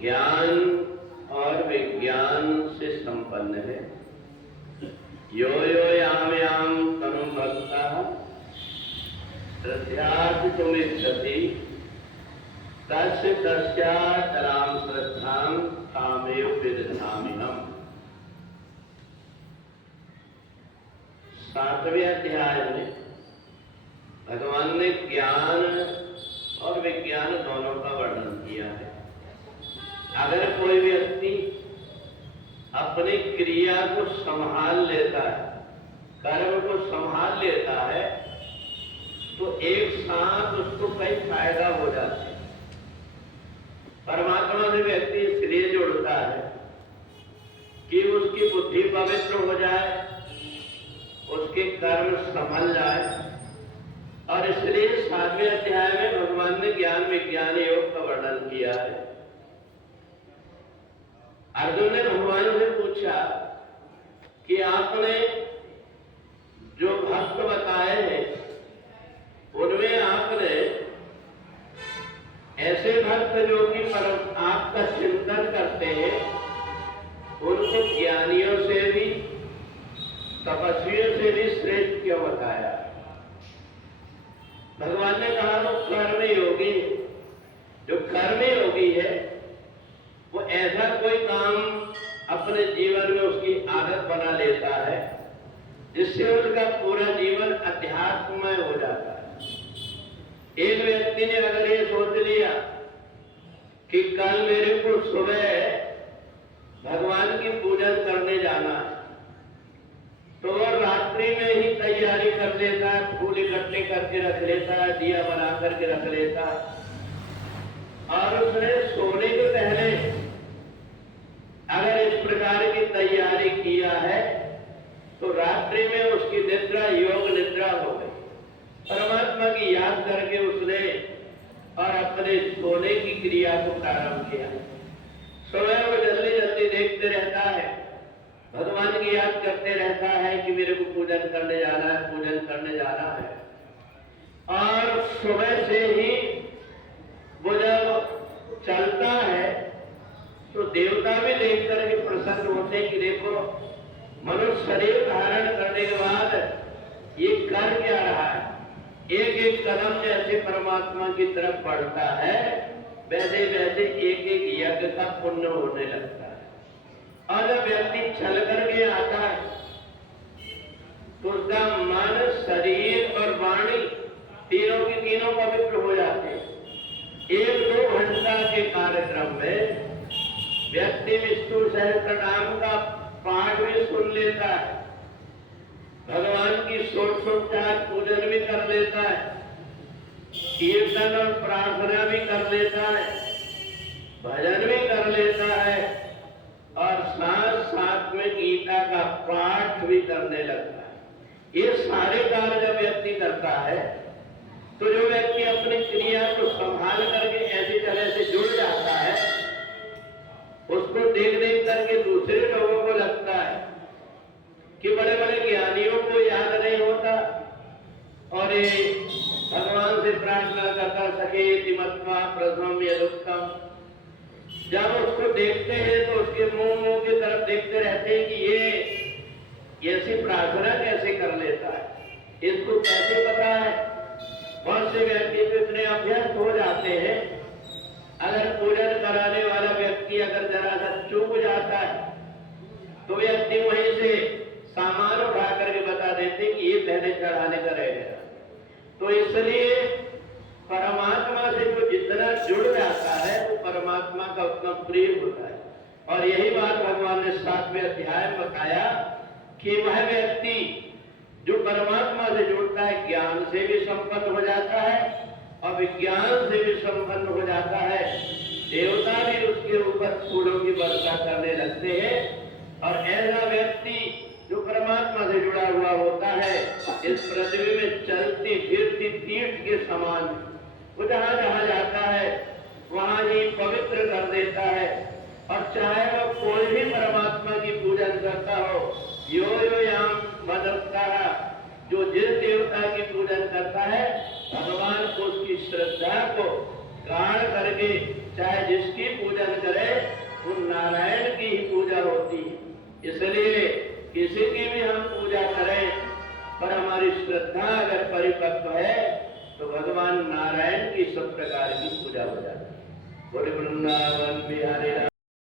ज्ञान और विज्ञान से संपन्न है। यो यो याम याम तनु भक्ता श्रद्धार्थितुमिच्छति तस्य तस्याचलां श्रद्धां तामेव विदधाम्यहम्। 7वें अध्याय में भगवान ने ज्ञान और विज्ञान दोनों का वर्णन किया है। अगर कोई व्यक्ति अपनी क्रिया को संभाल लेता है, कर्म को संभाल लेता है, तो एक साथ उसको कई फायदा हो जाते हैं। परमात्मा से व्यक्ति इसलिए जुड़ता है कि उसकी बुद्धि पवित्र हो जाए, उसके कर्म संभल जाए, और इसलिए 7वें अध्याय में भगवान ने ज्ञान विज्ञान योग का वर्णन किया है। अर्जुन ने भगवान से पूछा कि आपने जो भक्त बताए हैं उनमें आपने ऐसे भक्त जो कि परम आपका चिंतन करते हैं उनको ज्ञानियों से भी तपस्वियों से भी श्रेष्ठ क्यों बताया? भगवान ने कहा वो कर्म योगी, जो कर्म योगी है वो ऐसा कोई काम अपने जीवन में उसकी आदत बना लेता है जिससे उसका पूरा जीवन अध्यात्ममय हो जाता है। एक व्यक्ति ने अगर ये सोच लिया कि कल मेरे को सुबह भगवान की पूजन करने जाना है, तो वो रात्रि में ही तैयारी कर लेता है, फूल इकट्ठे करके रख लेता है, दिया बना करके रख लेता है, और उसने सोने के पहले अगर इस प्रकार की तैयारी किया है तो रात्रि में उसकी निद्रा योग निद्रा हो गई। परमात्मा की याद करके उसने और अपने सोने की क्रिया को प्रारंभ किया। सुबह वो जल्दी जल्दी देखते रहता है, भगवान की याद करते रहता है कि मेरे को पूजन करने जाना है, पूजन करने जाना है। और सुबह से ही वो जब चलता है तो देवता भी देख करके प्रसन्न होते हैं कि देखो मनुष्य शरीर धारण करने के बाद ये कर क्या रहा है। एक एक कदम जैसे परमात्मा की तरफ बढ़ता है वैसे वैसे एक एक यज्ञ का पुण्य होने लगता है। और जब व्यक्ति चल करके आता है तो उसका मन, शरीर और वाणी तीनों की तीनों पवित्र हो जाते हैं। 1-2 घंटा के कार्यक्रम में व्यक्ति विष्णु सहस्त्रनाम का पाठ भी सुन लेता है, भगवान की 100 पूजन भी कर लेता है, कीर्तन और प्रार्थना भी कर लेता है, भजन भी कर लेता है, और साथ साथ में गीता का पाठ भी करने लगता है। ये सारे कार्य जब व्यक्ति करता है तो जो व्यक्ति अपनी क्रिया को संभाल करके ऐसी तरह से जुड़ जाता है उसको देख देख करके दूसरे लोगों को लगता है कि बड़े बड़े ज्ञानियों को याद नहीं होता और ये भगवान से प्रार्थना करता सके मत्वा प्रथम यदुक्तम। जब उसको देखते हैं तो उसके मुंह की तरफ देखते रहते हैं कि ये ऐसी प्रार्थना कैसे कर लेता है, इसको कैसे पता है। बहुत से व्यक्ति तो इतने अभ्यस्त हो जाते हैं, अगर पूजन कराने वाला व्यक्ति अगर जरा सा चूक जाता है तो व्यक्ति वहीं से सामान उठा करके बता देते कि ये पहले चढ़ाने का रह गया। तो इसलिए परमात्मा से जो जितना जुड़ जाता है वो परमात्मा का उतना प्रिय होता है। और यही बात भगवान ने 7वें अध्याय में बताया कि वह व्यक्ति जो परमात्मा से जुड़ता है ज्ञान से भी संपन्न हो जाता है और विज्ञान से भी संपन्न हो जाता है। देवता भी उसके ऊपर फूलों की वर्षा करने लगते हैं। और ऐसा व्यक्ति जो परमात्मा से जुड़ा हुआ होता है इस पृथ्वी में चलती फिरती तीर्थ के समान, वो जहां जहां जाता है वहां ही पवित्र कर देता है। और चाहे वो कोई भी परमात्मा की पूजन करता हो, यो यो याम मददता है, जो जिस देवता की पूजन करता है भगवान को उसकी श्रद्धा को गाढ़ करके चाहे जिसकी पूजन करे इसलिए किसी की भी हम पूजा करें, पर हमारी श्रद्धा अगर परिपक्व है तो भगवान नारायण की सब प्रकार की पूजा हो जाती है। बोले वृंदावन बिहारी